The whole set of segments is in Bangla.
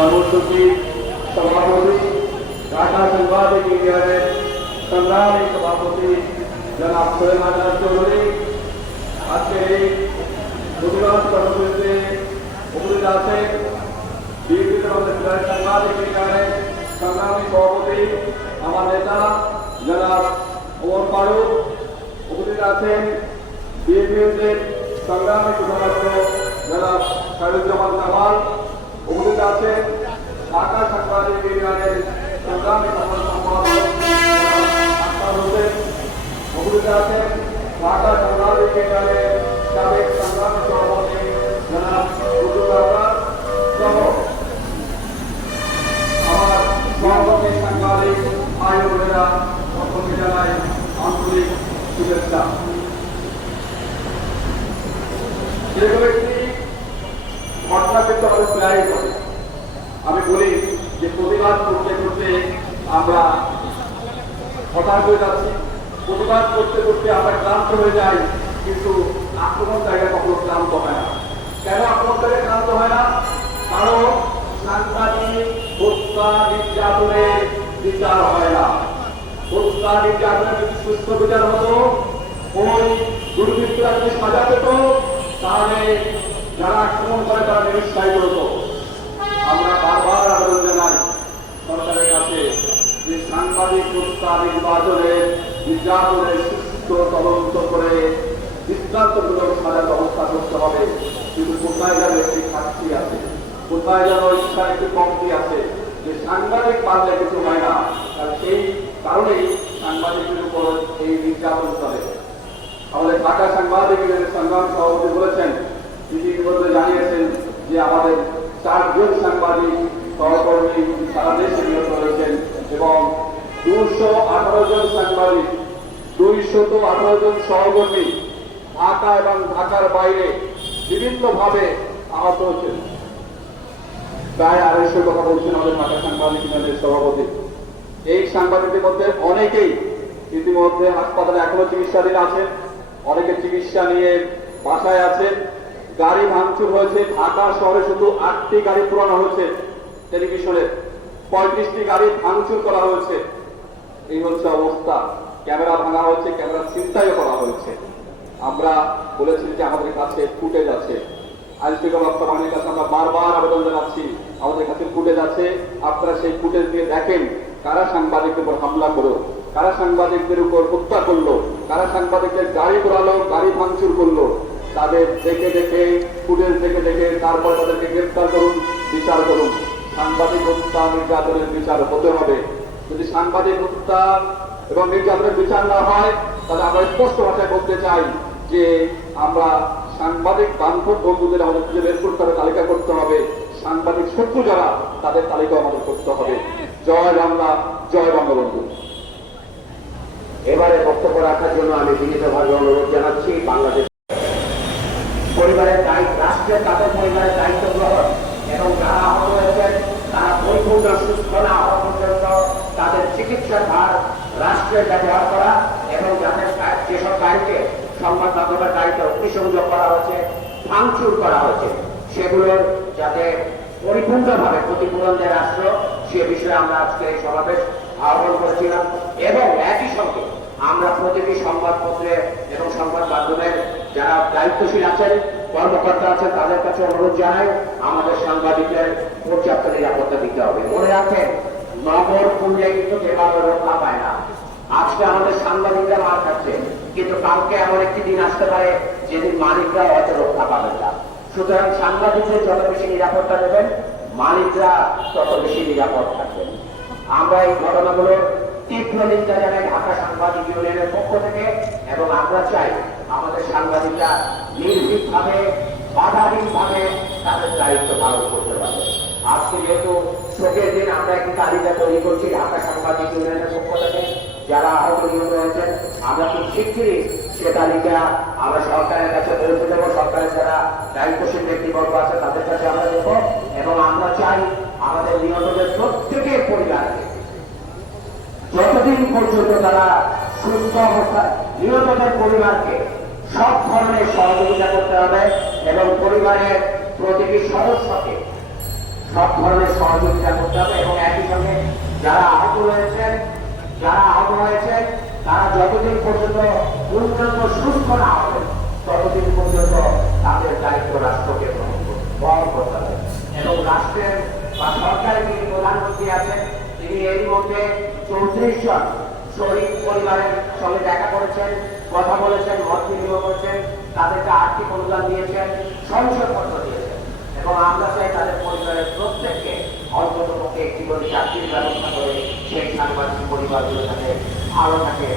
কর্মসূচি সভাপতি ঢাকা সাংবাদিক ইউনিয়নের সংগ্রামী সভাপতি জনাব সোহেল হাজার চৌধুরী আজকে এই প্রতিবাদ কর্মসূচিতে উপস্থিত আছেন জেলার সাংবাদিক ইউনিয়নের সংগ্রামী সভাপতি আমার নেতা জনাব ওমর ফারুক উপস্থিত আছেন বিএনপির সংগ্রামী শুধুমাত্র জনাব খায়রুজ্জামান কামাল আমার সহকর্মী সাংবাদিক ভাই বোনেরা সকলকে জানাই ঘটনা কিন্তু আমাদের প্রায় করে। আমি বলি যে প্রতিবাদ করতে করতে আমরা হতাশ হয়ে যাচ্ছি। প্রতিবাদ করতে করতে আমরা ক্লান্ত হয়ে যাই, কিন্তু আক্রমণ জায়গায় কখনো ক্লান্ত হয় না। কেন আক্রমণ জায়গায় ক্লান্ত হয় না? কারণ সাংবাদিক হত্যা নির্যাতনের বিচার হয় না। হত্যা নির্যাতনের যদি সুস্থ বিচার হতো, ওই দুর্বৃত্তরা যদি সাজা পেত, তাহলে যারা আক্রমণ করে তারা নিরুৎসাহিত হতো। আমরা বারবার আবেদন জানাই সরকারের কাছে যে সাংবাদিক হত্যা নির্বাচনের নির্যাতনের সুস্থ তদন্ত করে দৃষ্টান্তমূলক সাজার ব্যবস্থা করতে হবে। কিন্তু কোথায় যেন একটি ঘাটতি আছে? কোথায় যেন ইচ্ছা একটি কমতি আছে? যে সাংবাদিক পারলে কিছু হয় না। আর সেই কারণেই সাংবাদিকের উপর এই নির্যাতন চলে। আমাদের ঢাকা সাংবাদিক সংগ্রাম সভাপতি বলেছেন, তিনি ইতিমধ্যে জানিয়েছেন যে আমাদের চারজন সাংবাদিক সহকর্মী সারা দেশে নিহত হয়েছেন। এবং দুশো আঠারো জন সাংবাদিক, দুইশত আঠারো জন সহকর্মী ঢাকা এবং ঢাকার বাইরে বিভিন্নভাবে আহত হয়েছেন। প্রায় আড়াইশো কথা বলছেন আমাদের ঢাকা সাংবাদিক ইউনিয়নের সভাপতি। এই সাংবাদিকদের মধ্যে অনেকেই ইতিমধ্যে হাসপাতালে এখনও চিকিৎসাধীন আছেন, অনেকে চিকিৎসা নিয়ে বাসায় আছেন, গাড়ি ভাঙচুর হয়েছে, ঢাকা শহরে শুধু আটটি গাড়ি পুরানো হয়েছে টেলিভিশনের পঁয়ত্রিশটি গাড়ি ভাঙচুর করা হয়েছে। এই হচ্ছে অবস্থা। ক্যামেরা ভাঙা হয়েছে ক্যামেরা ছিনতাইও করা হয়েছে। আমরা বলেছি যে আমাদের কাছে ফুটেজ আছে। আইনশৃঙ্খলা রক্ষা বাহিনীর কাছে আমরা বারবার আবেদন জানাচ্ছি, আমাদের কাছে ফুটেজ আছে। আপনারা সেই ফুটেজ দিয়ে দেখেন কারা সাংবাদিকদের উপর হামলা করল, কারা সাংবাদিকদের উপর হত্যা করল, কারা সাংবাদিকদের গাড়ি ঘোরালো, গাড়ি ভাঙচুর করল। তাদের দেখে দেখে, ফুটেজ দেখে দেখে তারপর তাদেরকে গ্রেফতার করুন, বিচার করুন। সাংবাদিক হত্যা নির্যাতনের বিচার হতে হবে। যদি সাংবাদিক হত্যা এবং নির্যাতনের বিচার না হয়, তাহলে আমরা স্পষ্ট ভাষায় বলতে চাই যে আমরা সাংবাদিক বান্ধব বন্ধুদের আমাদের খুঁজে বের করতে হবে, তালিকা করতে হবে। সাংবাদিক শত্রু যারা, তাদের তালিকা আমাদের করতে হবে। জয় বাংলা, জয় বঙ্গবন্ধু। এবারে বক্তব্য রাখার জন্য আমি বিনীতভাবে অনুরোধ জানাচ্ছি, বাংলাদেশ পরিবারের দায়িত্ব, রাষ্ট্রের তাদের পরিবারের দায়িত্ব গ্রহণ এবং যারা পরিপূর্ণ সুস্থ না হওয়া পর্যন্ত তাদের চিকিৎসার ভার রাষ্ট্রের ব্যবহার করা এবং যাদের যেসব গাড়িতে সংবাদ মাধ্যমের গাড়িতে অগ্নিসংযোগ করা হয়েছে, ভাঙচুর করা হয়েছে, সেগুলোর যাতে পরিপূর্ণভাবে ক্ষতিপূরণ দেয় রাষ্ট্র, সে বিষয়ে আমরা আজকে এই সমাবেশ আহ্বান করেছিলাম। এবং একই সঙ্গে আমরা প্রতিটি সংবাদপত্রে এবং সংবাদ মাধ্যমের যারা দায়িত্বশীল আছেন কর্মকর্তা আছেন তাদের কাছে অনুরোধ জানাই, আমাদের সাংবাদিকদের পর্যাপ্ত নিরাপত্তা দিতে হবে। মনে রাখেন নগর পুণ্যে কিন্তু যেভাবে রক্ষা পায় না। আজকে আমাদের সাংবাদিকরা মার খাচ্ছে, কিন্তু কালকে এমন একটি দিন আসতে পারে যেদিন মালিকরা হয়তো রক্ষা পাবেন না। সুতরাং সাংবাদিকদের যত বেশি নিরাপত্তা দেবেন, মালিকরা তত বেশি নিরাপদ থাকবেন। আমরা এই ঘটনাগুলো তীব্র নিন্দা জানাই ঢাকা সাংবাদিক ইউনিয়নের পক্ষ থেকে, এবং আমরা চাই আমাদের সাংবাদিকরা নির্ভীকভাবে, বাধাহীনভাবে তাদের দায়িত্ব পালন করতে পারবে। আজকে যেহেতু শোকের দিন, আমরা একটি তালিকা তৈরি করছি ঢাকা সাংবাদিক ইউনিয়নের পক্ষ থেকে। যারা আহত নিহত হয়েছেন, আমরা খুব শিগগিরই সে তালিকা আমরা সরকারের কাছে পৌঁছে দেবো। সরকারের যারা দায়িত্বশীল ব্যক্তিবর্গ আছে, তাদের কাছে আমরা দেবো। এবং আমরা চাই আমাদের নিহতদের প্রত্যেকের পরিবারকে যতদিন পর্যন্ত তারা সুস্থ অবস্থায় নিহতদের পরিবারকে সব ধরনের সহযোগিতা করতে হবে এবং পরিবারের প্রতিটি সদস্যকে সব ধরনের সহযোগিতা করতে হবে এবং একই সঙ্গে যারা আহত রয়েছেন যারা আহত হয়েছেন, তারা যতদিন পর্যন্ত পূর্ণাঙ্গ সুস্থ না হবে ততদিন পর্যন্ত তাদের দায়িত্ব রাষ্ট্রকে গ্রহণ বহন করতে হবে এবং রাষ্ট্রের বা সরকারের যিনি প্রধানমন্ত্রী আছেন, তিনি এর মধ্যে চৌত্রিশ জন শহীদ পরিবারের সঙ্গে দেখা করেছেন, কথা বলেছেন, মত বিনিময় করেছেন, তাদেরকে আর্থিক অনুদান দিয়েছেন সংসদপত্র দিয়েছেন। এবং আমরা চাই তাদের পরিবারের প্রত্যেককে অন্তত পক্ষে একটি করে চাকরির ব্যবস্থা করে সেই সাংবাদিক পরিবারগুলো যাতে ভালো থাকে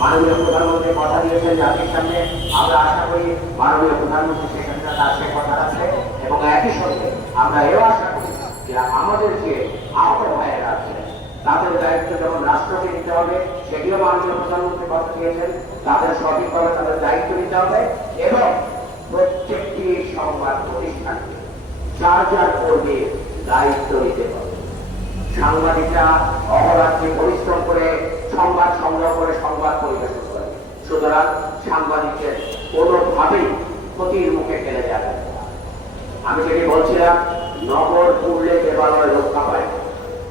মাননীয় প্রধানমন্ত্রী কথা দিয়েছেন জাতির সামনে। আমরা আশা করি মাননীয় প্রধানমন্ত্রী সেখানে তার সে কথা আছে এবং একই সঙ্গে আমরা এও আশা করি যে আমাদের যে আহত ভাইয়েরা তাদের দায়িত্ব যেমন রাষ্ট্রকে নিতে হবে, সেটিও মাননীয় প্রধানমন্ত্রী কথা দিয়েছেন, তাদের সঠিকভাবে তাদের দায়িত্ব নিতে হবে এবং প্রত্যেকটি সংবাদ প্রতিষ্ঠানকে যার যার কর্মী দায়িত্ব নিতে হবে। সাংবাদিকরা অহরাত্রি পরিশ্রম করে সংবাদ সংগ্রহ করে সংবাদ পরিবেশন করে। সুতরাং সাংবাদিকদের কোনোভাবেই ক্ষতির মুখে ফেলে যাবে আমি যেটি বলছিলাম, নগর পুরলে দেবালয় রক্ষা পায়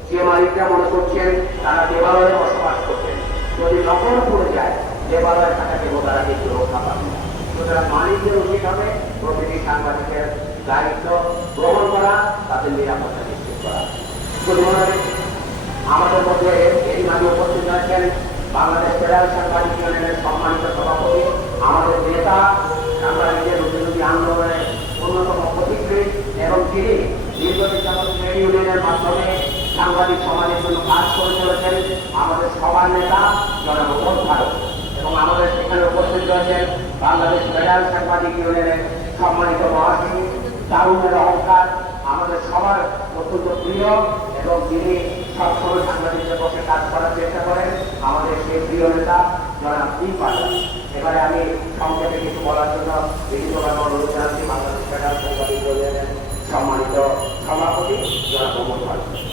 যে মালিকরা মনে করছেন, তারা দেবালয়ে বসবাস করছেন। যদি নগর পুড়ে যায় দেবালয় থাকা কেবল তারা কিন্তু রক্ষা পাবে সুতরাং মালিকদের উচিত হবে প্রতিটি সাংবাদিকের দায়িত্ব গ্রহণ করা, তাদের নিরাপত্তা নিশ্চিত করা। আমাদের মধ্যে এই মাঝে উপস্থিত আছেন বাংলাদেশ ফেডারেল সাংবাদিক ইউনিয়নের সম্মানিত সভাপতি, আমাদের নেতা সাংবাদিকদের সাংবাদিক সমাজের জন্য কাজ করে চলেছেন আমাদের সবার নেতা জনগণ ওমর এবং আমাদের সেখানে উপস্থিত রয়েছেন বাংলাদেশ ফেডারেল সাংবাদিক ইউনিয়নের সম্মানিত মহাসচিব তারুণের অহংকার, আমাদের সবার অত্যন্ত প্রিয় এবং যিনি সবসময় সাংবাদিকদের পক্ষে কাজ করার চেষ্টা করেন, আমাদের সেই প্রিয় নেতা জনাব পি পাঠান এবারে আমি সংক্ষেপে কিছু বলার জন্য বিভিন্ন বিভিন্নভাবে অনুরোধ জানাচ্ছি বাংলাদেশ ফেডারেল সাংবাদিক ইউনিয়নের সম্মানিত সভাপতি জনাব মোহন ফারুক।